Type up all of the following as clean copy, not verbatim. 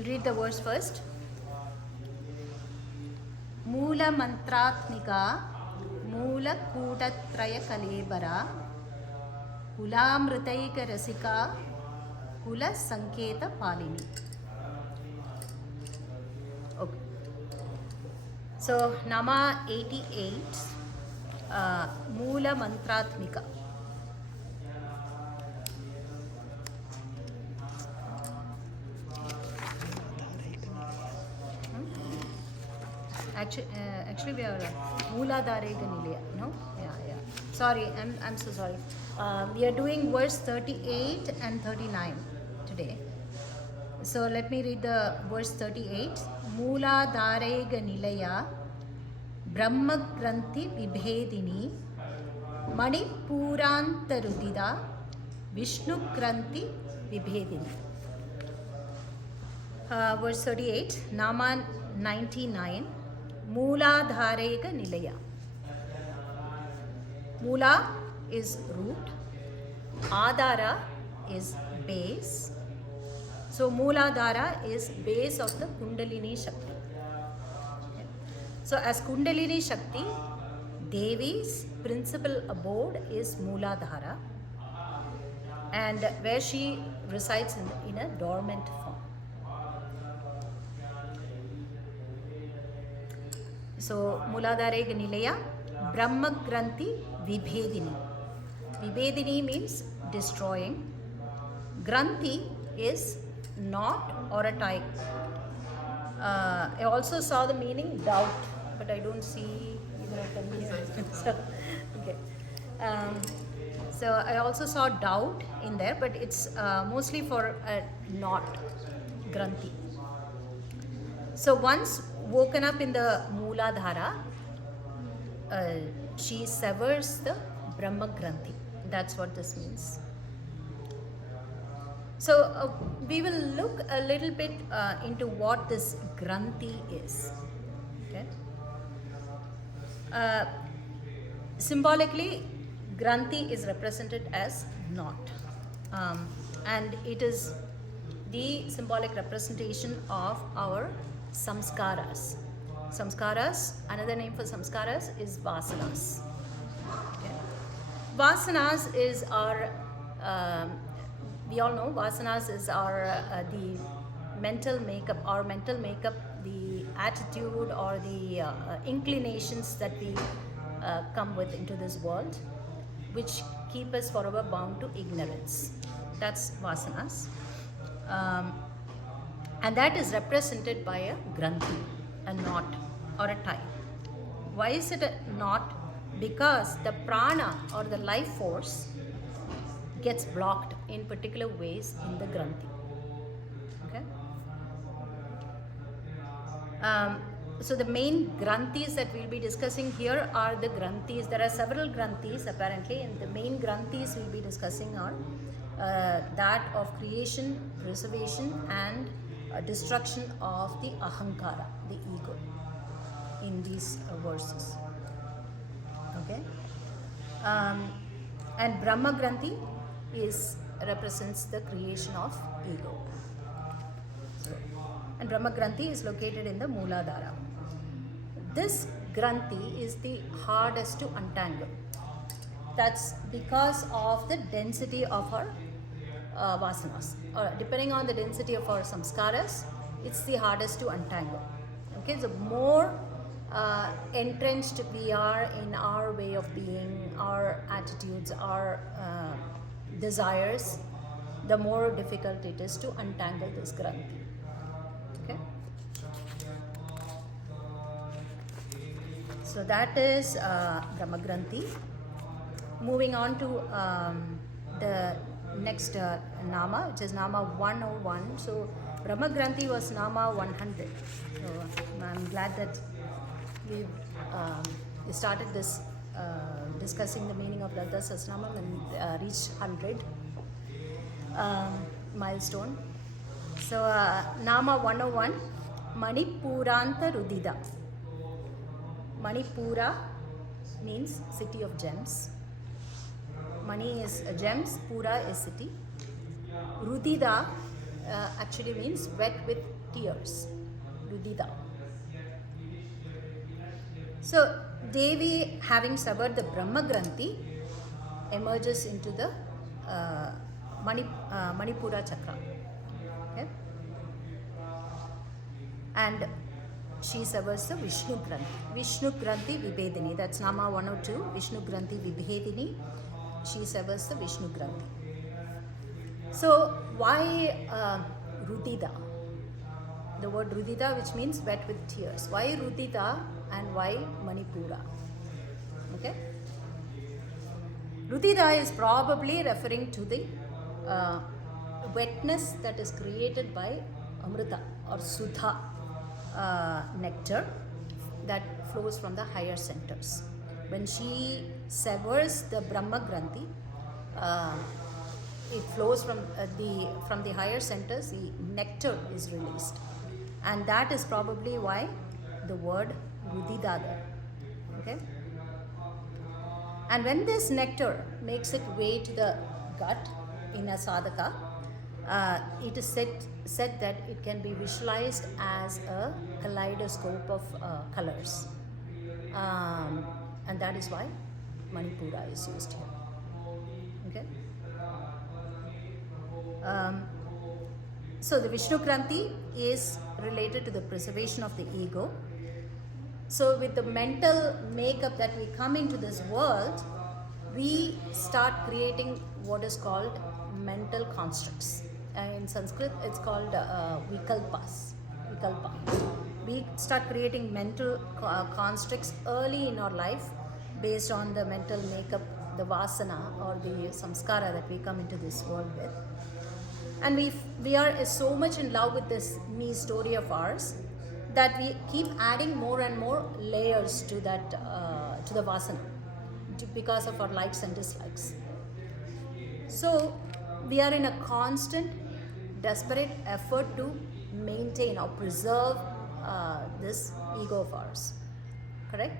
We'll read the verse first. Moola mantratmika moola kootatraya kalebara kulamritaika rasika kula sanketa palini. Okay. So Nama 88, Moola Mantratmika. Actually we are Moola Dharega Nilaya, no? Yeah. Sorry, I'm so sorry. We are doing verse 38 and 39 today. So let me read the verse 38. Moola Dharega Nilaya Brahma Granthi Vibhedini Mani Purantarudida Vishnu Granthi Vibhedini. Verse 38, Nama 99, Moola Dharega Nilaya. Moola is root, Adhara is base. So Mooladhara is base of the Kundalini Shakti. Okay. So as Kundalini Shakti, Devi's principal abode is Mooladhara, and where she resides in a dormant form. So Mooladhara Nilaya, Brahma Granthi Vibhedini. Vibhedini means destroying. Granthi is knot or a tie. I also saw the meaning doubt, but I don't see either of them here. Okay. So I also saw doubt in there, but it's mostly for a knot, Granthi. So once woken up in the Mooladhara, she severs the Brahma Granthi. That's what this means. So we will look a little bit into what this Granthi is. Okay. Symbolically, Granthi is represented as knot, and it is the symbolic representation of our samskaras. Samskaras, another name for samskaras is vasanas. Okay. Vasanas is our we all know vasanas is our the mental makeup, the attitude or the inclinations that we come with into this world, which keep us forever bound to ignorance. That's vasanas. And that is represented by a granthi, a knot or a tie. Why is it a knot? Because the prana or the life force gets blocked in particular ways in the granthi. Okay. So the main granthis that we'll be discussing here are the granthis. There are several granthis apparently, and the main granthis we'll be discussing are that of creation, preservation, and destruction of the ahankara, the ego, in these verses. Okay. And Brahma Granthi represents the creation of ego. So, and Brahma Granthi is located in the Mooladhara. This Granthi is the hardest to untangle. That's because of the density of our vasanas. Or depending on the density of our samskaras, it's the hardest to untangle. Okay, the more entrenched we are in our way of being, our attitudes, our desires, the more difficult it is to untangle this Granthi. Okay. So that is Brahma Granthi. Moving on to the next Nama, which is Nama 101. So Brahma Granthi was Nama 100. So I'm glad that we started this discussing the meaning of Lalita Sahasranamam and reached 100 milestone. So Nama 101, Manipuranta Rudida. Manipura means city of gems. Mani is gems, Pura is city. Rudida actually means wet with tears, Rudida. So Devi, having severed the Brahma Granthi, emerges into the Manipura Chakra. Okay? And she severs the Vishnu Granthi. Vishnu Granthi Vibhedini. That's Nama 102. Vishnu Granthi Vibhedini. She severs the Vishnu Granthi. So why Rudida? The word Rudida, which means wet with tears. Why Rudida and why Manipura? Okay. Rudida is probably referring to the wetness that is created by Amrita or Sudha nectar that flows from the higher centers. When she severs the Brahma Granthi, it flows from the higher centers, the nectar is released. And that is probably why the word Rudida there. Okay? And when this nectar makes its way to the gut in a sadhaka, it is said that it can be visualized as a kaleidoscope of colors. And that is why Manipura is used here. Okay? So the Vishnu Granthi is related to the preservation of the ego. So with the mental makeup that we come into this world, we start creating what is called mental constructs. In Sanskrit, it's called vikalpas. Vikalpa. We start creating mental constructs early in our life based on the mental makeup, the vasana or the samskara that we come into this world with. And we are so much in love with this me story of ours that we keep adding more and more layers to that to the vasana because of our likes and dislikes. So we are in a constant, desperate effort to maintain or preserve this ego of ours. Correct?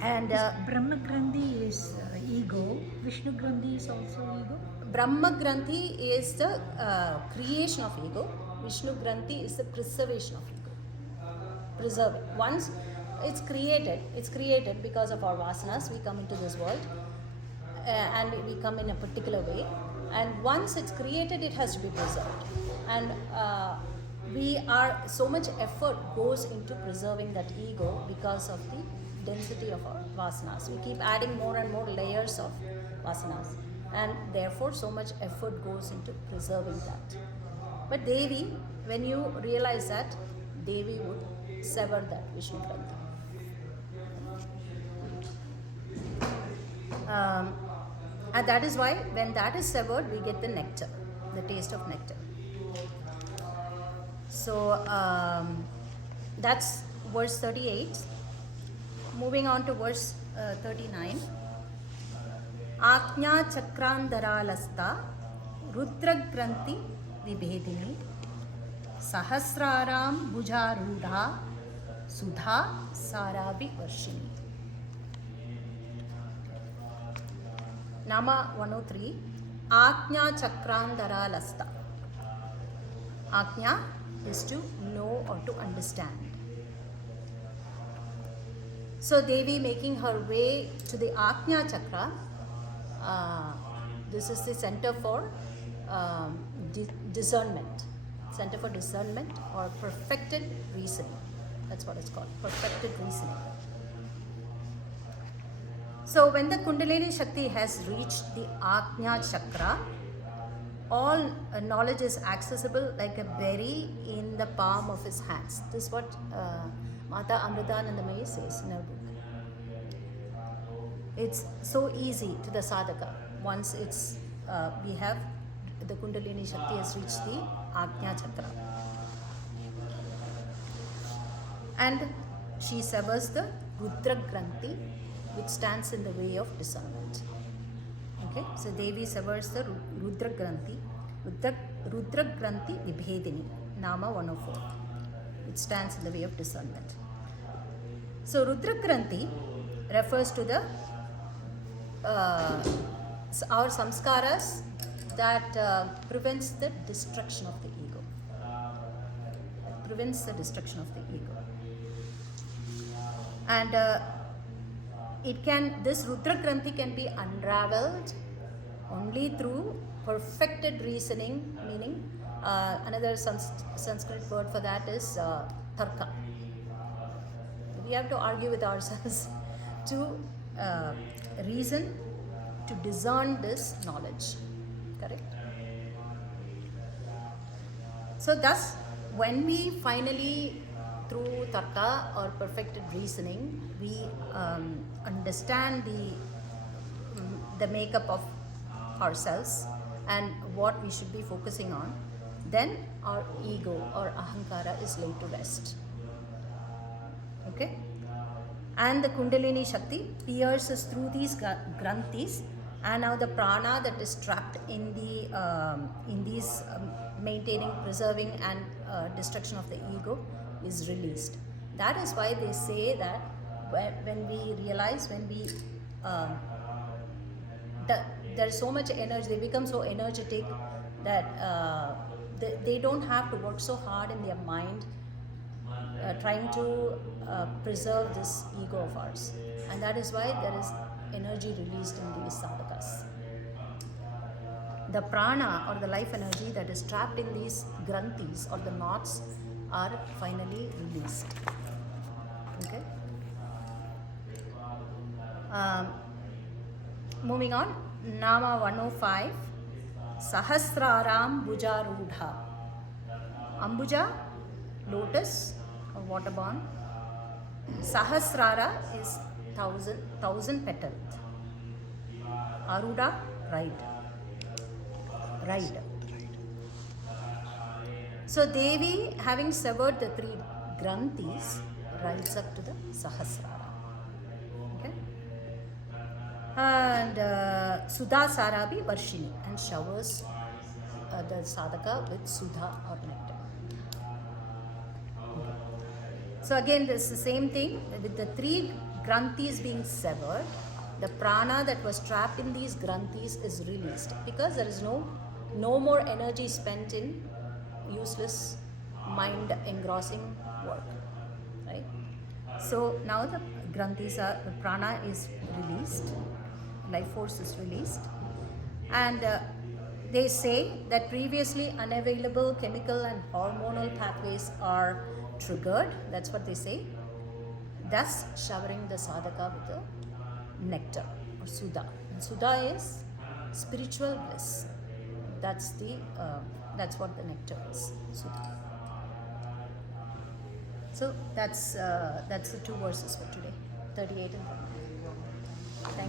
And Brahma Granthi is ego. Vishnu Granthi is also ego. Brahma Granthi is the creation of ego. Vishnu Granthi is the preservation of ego. Preserve it. Once it's created because of our vasanas. We come into this world and we come in a particular way. And once it's created, it has to be preserved. And so much effort goes into preserving that ego because of the density of our vasanas. We keep adding more and more layers of vasanas, and therefore so much effort goes into preserving that. But Devi, when you realize that, Devi would sever that Vishnu Granthi. And that is why when that is severed, we get the nectar, the taste of nectar. So that's verse 38. Moving on to verse 39. Ajna chakrandaralasta Rudra Granthi Vibhedini Sahasraram Bhujarudha Sudha Sarabi Varshini. Nama 103. Ajna chakrandaralasta. Ajna is to know or to understand. So Devi making her way to the Ajna Chakra. This is the center for discernment. Center for discernment or perfected reasoning. That's what it's called. Perfected reasoning. So when the Kundalini Shakti has reached the Ajna Chakra, all knowledge is accessible like a berry in the palm of his hands. This is what Mata Amritanandamayi says in her book. It's so easy to the sadhaka once it's we have the Kundalini Shakti has reached the Ajna Chakra. And she severs the Rudra Granthi, which stands in the way of discernment. Okay, so Devi severs the Rudra Granthi, Rudra Granthi Vibhedini, Nama 104, which stands in the way of discernment. So Rudra Granthi refers to the our samskaras that prevents the destruction of the ego. It prevents the destruction of the ego. And this Rudra Granthi can be unraveled only through perfected reasoning, meaning another Sanskrit word for that is tarka. We have to argue with ourselves to reason, to discern this knowledge. Correct? So thus, when we finally, through tarka or perfected reasoning, we understand the makeup of ourselves and what we should be focusing on, then our ego or ahankara is laid to rest. Okay? And the Kundalini Shakti pierces through these granthis, and now the prana that is trapped in these maintaining, preserving and destruction of the ego is released. That is why they say that when we realize, there is so much energy, they become so energetic that they don't have to work so hard in their mind trying to preserve this ego of ours. And that is why there is energy released in these sadhakas. The prana or the life energy that is trapped in these granthis or the knots are finally released. Okay? Moving on, Nama 105, Sahasraram Bhuja Rudha. Ambuja, lotus or water born. Sahasrara is thousand petaled. Aruda, ride. So Devi, having severed the three granthis, rides up to the Sahasrara. Okay? And Sudhasarabi Varshini, and showers the sadhaka with Sudha or nectar. Okay. So again, this is the same thing with the three granthis being severed. The prana that was trapped in these granthis is released because there is no more energy spent in useless mind engrossing work, right? So now the prana is released, life force is released, and they say that previously unavailable chemical and hormonal pathways are triggered. That's what they say, thus showering the sadhaka with the nectar or Sudha. And Sudha is spiritual bliss. That's what the nectar is, Sudha. So that's the two verses for today, 38 and 39. Thank you.